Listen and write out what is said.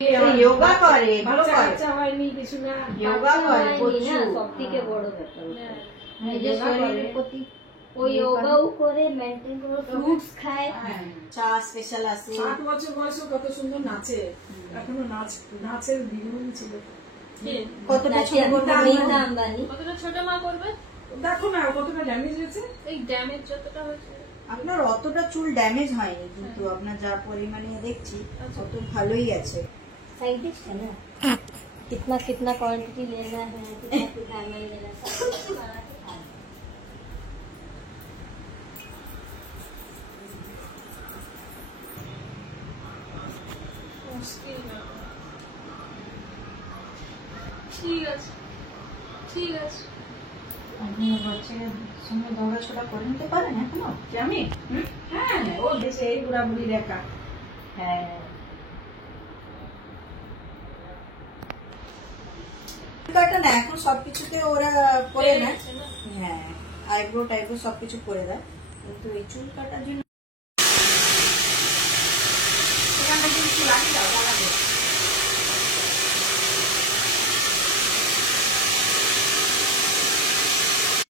যোগা করে, বাচ্চা হয়নি কিছু না, যোগা করে সব থেকে বড় ব্যাপার নিজের শরীরের প্রতি ওই যোগাও করে মেইনটেইন করে ফ্রুটস খায়। চা স্পেশাল আছে। 7 বছর বয়সে কত সুন্দর নাচে, এখনো নাচের বিনুনি ছিল। কতটা ছোট নীতা আম্বানি কতটা ছোট মা করবে দেখো না কতটা ড্যামেজ হয়েছে। এই ড্যামেজ যতটা হয়েছে আপনার অতটা চুল ড্যামেজ হয়নি, কিন্তু আপনার যা পরিমাণে দেখছি অত ভালোই আছে। साइंटिस्ट है ना, कितना कितना क्वांटिटी लेना है, कितना कितना एमएल लेना है, सब कुछ बना के खाना। মুশকিল না। ঠিক আছে ঠিক আছে। আপনি বাচ্চাদের সঙ্গে দৌড়াছোড়া করে নিতে পারেন এখনো? কি আমি? হ্যাঁ ও দেশে এই বুড়া বুড়ি দেখা। হ্যাঁ, কাটা না এখন সবকিছুতে ওরা করে নেয়। হ্যাঁ, আইব্রো টাইব্রো সবকিছু করে দেয়, কিন্তু এই চুল কাটার জন্য